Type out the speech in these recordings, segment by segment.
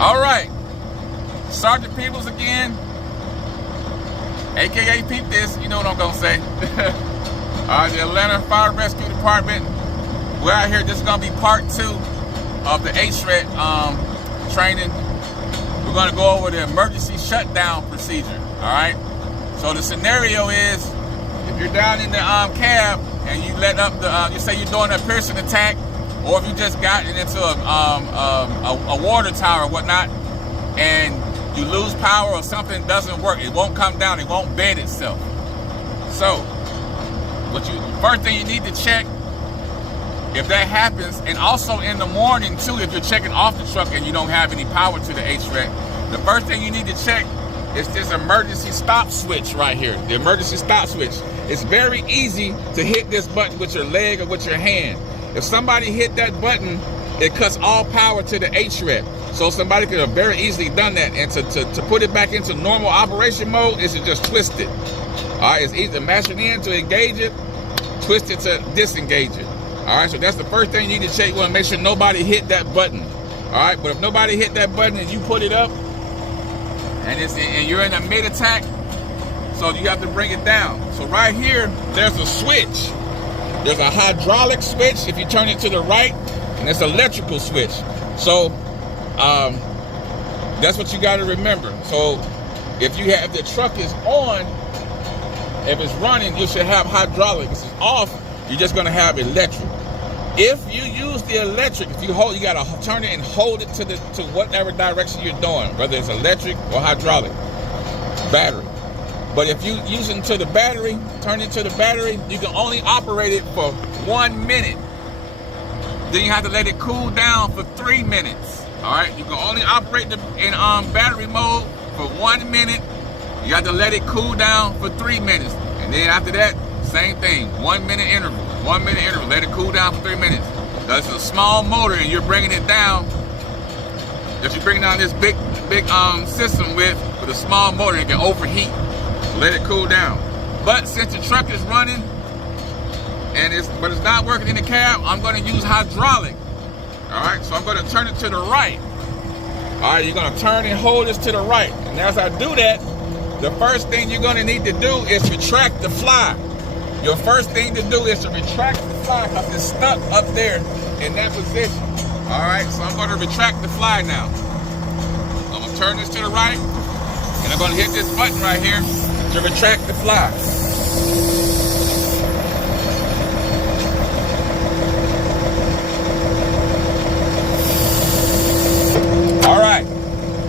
All right, Sergeant Peebles again, AKA Peep This, you know what I'm gonna say. The Atlanta Fire Rescue Department, we're out here. This is gonna be part 2 of the HRET training. We're gonna go over the emergency shutdown procedure, all right? So the scenario is, if you're down in the cab and you let up the, you say you're doing a piercing attack, or if you just got into a water tower or whatnot, and you lose power or something doesn't work, it won't come down, it won't bend itself. So, first thing you need to check if that happens, and also in the morning too, if you're checking off the truck and you don't have any power to the HRET, the first thing you need to check is this emergency stop switch right here, the emergency stop switch. It's very easy to hit this button with your leg or with your hand. If somebody hit that button, it cuts all power to the HRET. So somebody could have very easily done that, and to put it back into normal operation mode is to just twist it. All right, it's easy to mash it in to engage it, twist it to disengage it. All right, so that's the first thing you need to check. You want to make sure nobody hit that button. All right, but if nobody hit that button and you put it up, and you're in a mid attack, so you have to bring it down. So right here, there's a switch. There's a hydraulic switch if you turn it to the right, and it's an electrical switch. So that's what you got to remember. So if the truck is on, if it's running, you should have hydraulic. If it's off, you're just going to have electric. If you use the electric, you got to turn it and hold it to whatever direction you're doing, whether it's electric or hydraulic, battery. But if you use it to the battery, turn it to the battery, you can only operate it for 1 minute. Then you have to let it cool down for 3 minutes. All right, you can only operate in battery mode for 1 minute. You have to let it cool down for 3 minutes, and then after that, same thing, 1 minute interval. 1 minute interval. Let it cool down for 3 minutes. That's a small motor, and you're bringing it down. If you're bringing down this big system with a small motor, it can overheat. So let it cool down. But since the truck is running, but it's not working in the cab, I'm going to use hydraulic. All right, so I'm going to turn it to the right. All right, you're going to turn and hold this to the right. And as I do that, the first thing you're going to need to do is retract the fly. Your first thing to do is to retract the fly because it's stuck up there in that position. All right, so I'm going to retract the fly now. I'm going to turn this to the right, and I'm going to hit this button right here to retract the fly. All right,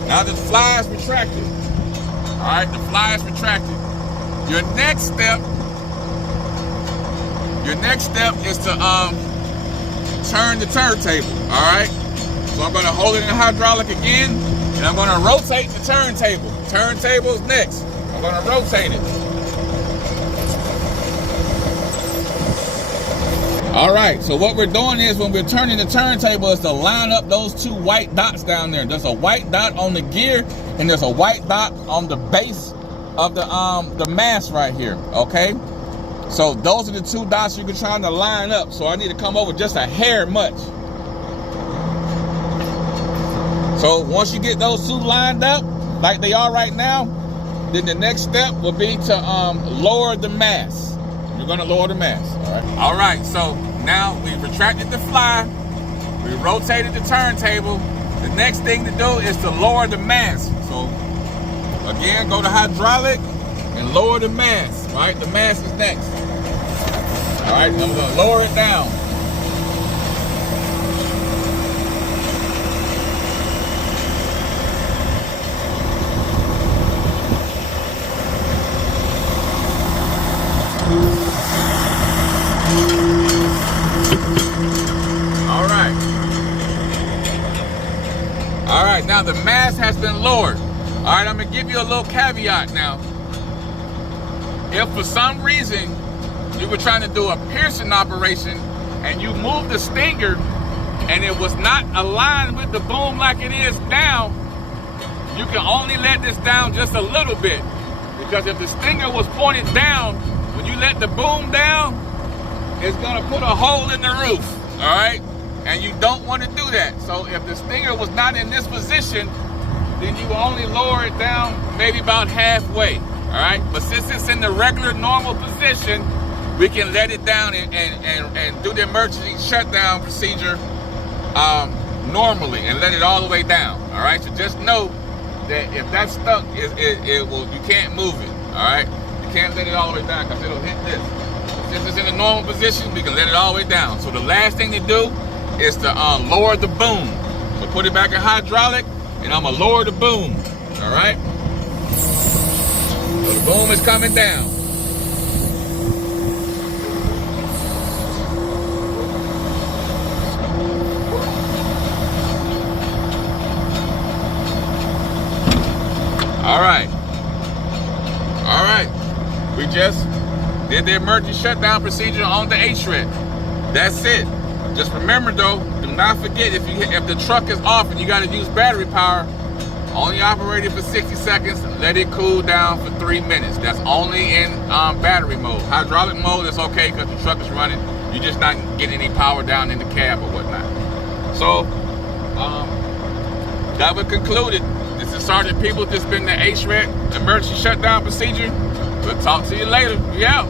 now the fly is retracted. All right, the fly is retracted. Your next step is to turn the turntable. All right, so I'm going to hold it in hydraulic again, and I'm going to rotate the turntable. Turntable's next. I'm going to rotate it. All right, so what we're doing is when we're turning the turntable is to line up those 2 white dots down there. There's a white dot on the gear, and there's a white dot on the base of the mast right here, okay? So those are the 2 dots you're trying to line up. So I need to come over just a hair much. So once you get those 2 lined up, like they are right now, then the next step will be to lower the mast. You're gonna lower the mast, all right? All right, so now we retracted the fly, we rotated the turntable. The next thing to do is to lower the mast. So again, go to hydraulic and lower the mast, right? The mast is next. All right, I'm gonna lower it down. All right, now the mast has been lowered. All right, I'm gonna give you a little caveat now. If for some reason you were trying to do a piercing operation and you moved the stinger and it was not aligned with the boom like it is now, you can only let this down just a little bit. Because if the stinger was pointed down, when you let the boom down, it's gonna put a hole in the roof, all right? and you don't want to do that. So if the stinger was not in this position, then you only lower it down maybe about halfway, all right? But since it's in the regular normal position, we can let it down and do the emergency shutdown procedure normally and let it all the way down, all right? So just know that if that's stuck, it will, you can't move it, all right? You can't let it all the way down because it'll hit this. Since it's in a normal position, we can let it all the way down. So the last thing to do is to lower the boom. So put it back in hydraulic, and I'm gonna lower the boom, all right? So the boom is coming down. All right. All right. We just did the emergency shutdown procedure on the HRET. That's it. Just remember though, do not forget if the truck is off and you got to use battery power, only operate it for 60 seconds. Let it cool down for 3 minutes. That's only in battery mode. Hydraulic mode is okay because the truck is running. You're just not getting any power down in the cab or whatnot. So that would conclude it. This is Sergeant People. This has been the HRET emergency shutdown procedure. We'll talk to you later. Yeah.